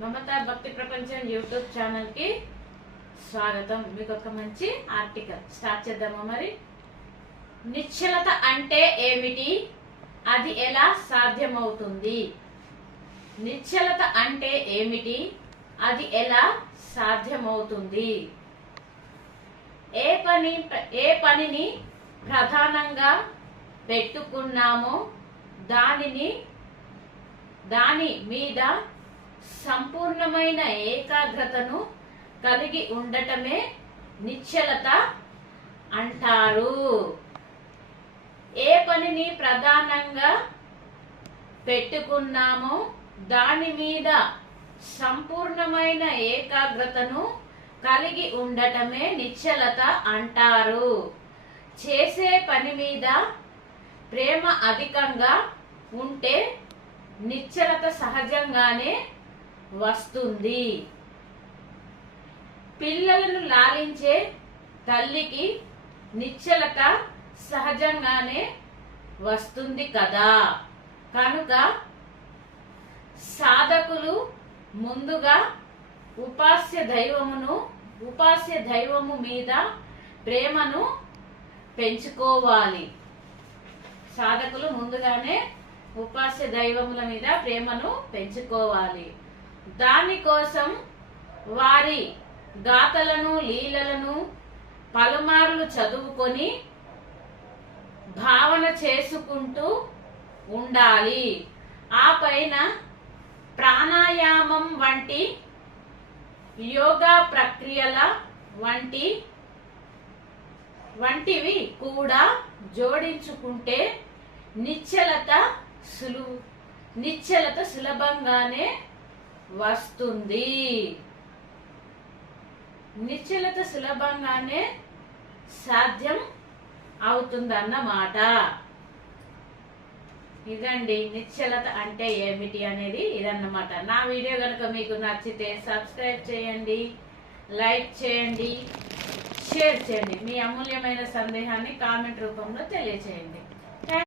మమతా భక్తి ప్రపంచం YouTube channel కి స్వాగతం। మీకు ఒక మంచి ఆర్టికల్ స్టార్ట్ చేద్దామా మరి। నిశ్చలత అంటే ఏమిటి, అది ఎలా సాధ్యమవుతుంది? నిశ్చలత అంటే ఏమిటి, అది ఎలా సాధ్యమవుతుంది? ఏ పనిని ప్రధానంగా పెట్టుకున్నామో దాని మీద సంపూర్ణమైన ఏకాగ్రతను కలిగి ఉండటమే నిశ్చలత అంటారు। ఏ పనిని ప్రధానంగా పెట్టుకున్నామో దాని మీద సంపూర్ణమైన ఏకాగ్రతను కలిగి ఉండటమే నిశ్చలత అంటారు। చేసే పని మీద ప్రేమ అధికంగా ఉంటే నిశ్చలత సహజంగానే వస్తుంది। పిల్లలను లాలించే తల్లికి నిశ్చలత సహజంగానే వస్తుంది కదా। కనుక సాధకులు ముందుగా ఉపాస్య దైవము మీద ప్రేమను పెంచుకోవాలి। సాధకులు ముందుగానే ఉపాస్య దైవముల మీద ప్రేమను పెంచుకోవాలి। దానికోసం వారి గాథలను లీలలను పలుమార్లు చదువుకొని భావన చేసుకుంటూ ఉండాలి। ఆ పైన ప్రాణాయామం వంటి యోగా ప్రక్రియల వంటివి కూడా జోడించుకుంటే నిశ్చలత సులభంగానే వస్తుంది। నిశ్చలత సులభంగానే సాధ్యం అవుతుందన్నమాట। ఇదండి నిశ్చలత అంటే ఏమిటి అనేది ఇదన్నమాట। నా వీడియో కనుక మీకు నచ్చితే సబ్స్క్రైబ్ చేయండి, లైక్ చేయండి, షేర్ చేయండి। మీ అమూల్యమైన సందేహాన్ని కామెంట్ రూపంలో తెలియచేయండి।